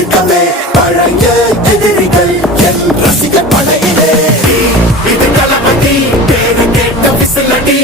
எதிர்க்கவே பழைய எதிரிகள் என் ரசிகர் படையிலே. இது தளபதி பேரு கேட்ட விசிலடி.